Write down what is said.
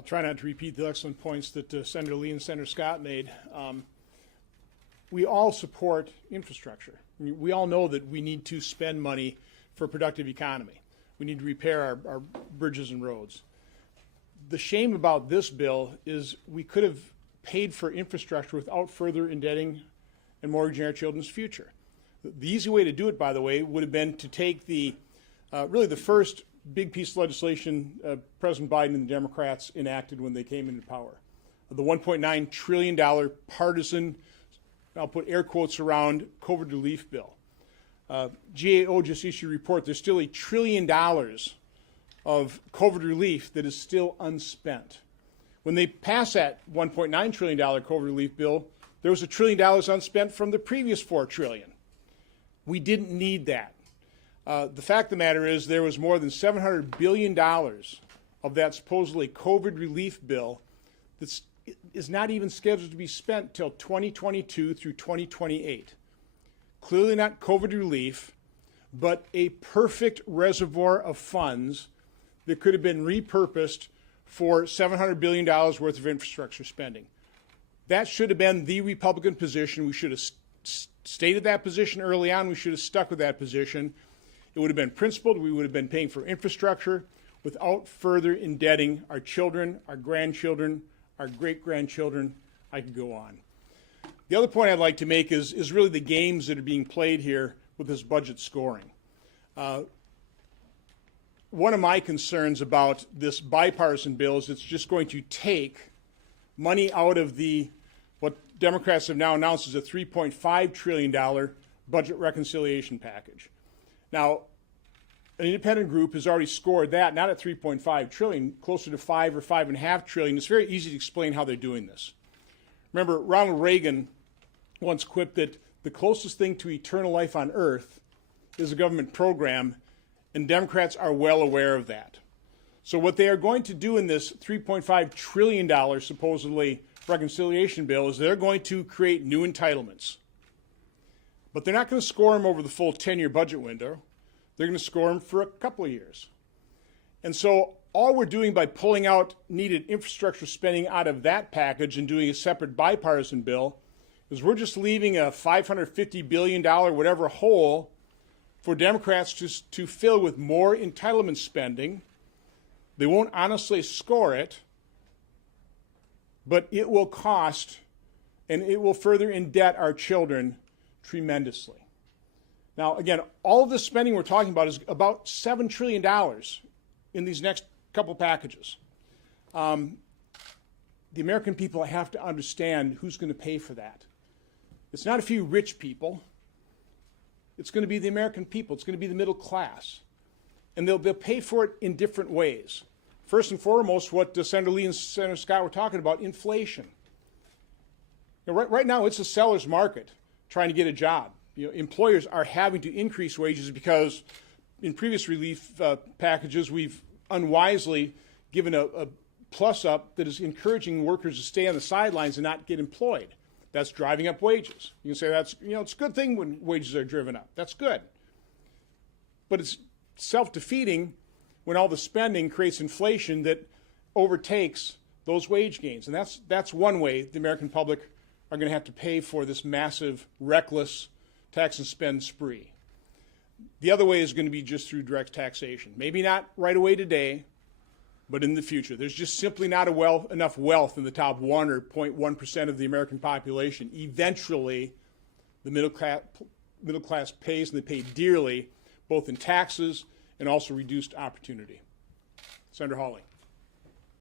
I'll try not to repeat the excellent points that Senator Lee and Senator Scott made. We all support infrastructure. I mean, we all know that we need to spend money for a productive economy. We need to repair our bridges and roads. The shame about this bill is we could have paid for infrastructure without further indebting and mortgaging our children's future. The easy way to do it, by the way, would have been to take really the first big piece of legislation President Biden and the Democrats enacted when they came into power. The $1.9 trillion partisan, I'll put air quotes around, COVID relief bill. GAO just issued a report. There's still $1 trillion of COVID relief that is still unspent. When they passed that $1.9 trillion COVID relief bill, there was $1 trillion unspent from the previous $4 trillion. We didn't need that. The fact of the matter is there was more than $700 billion of that supposedly COVID relief bill that is not even scheduled to be spent till 2022 through 2028. Clearly not COVID relief, but a perfect reservoir of funds that could have been repurposed for $700 billion worth of infrastructure spending. That should have been the Republican position. We should have stated that position early on. We should have stuck with that position. It would have been principled. We would have been paying for infrastructure without further indebting our children, our grandchildren, our great-grandchildren. I could go on. The other point I'd like to make is really the games that are being played here with this budget scoring. One of my concerns about this bipartisan bill is it's just going to take money out of what Democrats have now announced is a $3.5 trillion budget reconciliation package. Now, an independent group has already scored that, not at $3.5 trillion, closer to $5 or $5.5 trillion. It's very easy to explain how they're doing this. Remember, Ronald Reagan once quipped that the closest thing to eternal life on earth is a government program, and Democrats are well aware of that. So what they are going to do in this $3.5 trillion supposedly reconciliation bill is they're going to create new entitlements. But they're not going to score them over the full 10-year budget window. They're going to score them for a couple of years. And so all we're doing by pulling out needed infrastructure spending out of that package and doing a separate bipartisan bill is we're just leaving a $550 billion whatever hole for Democrats to fill with more entitlement spending. They won't honestly score it, but it will cost and it will further indebt our children tremendously. Now, again, all of this spending we're talking about is about $7 trillion in these next couple packages. The American people have to understand who's going to pay for that. It's not a few rich people. It's going to be the American people. It's going to be the middle class. And they'll pay for it in different ways. First and foremost, what Senator Lee and Senator Scott were talking about, inflation. You know, right now, it's a seller's market trying to get a job. You know, employers are having to increase wages because in previous relief packages, we've unwisely given a plus up that is encouraging workers to stay on the sidelines and not get employed. That's driving up wages. You can say that's, it's a good thing when wages are driven up. That's good. But it's self-defeating when all the spending creates inflation that overtakes those wage gains. And that's one way the American public are going to have to pay for this massive, reckless tax and spend spree. The other way is going to be just through direct taxation. Maybe not right away today, but in the future. There's just simply not enough wealth in the top 1 or 0.1% of the American population. Eventually, the middle class pays, and they pay dearly, both in taxes and also reduced opportunity. Senator Hawley.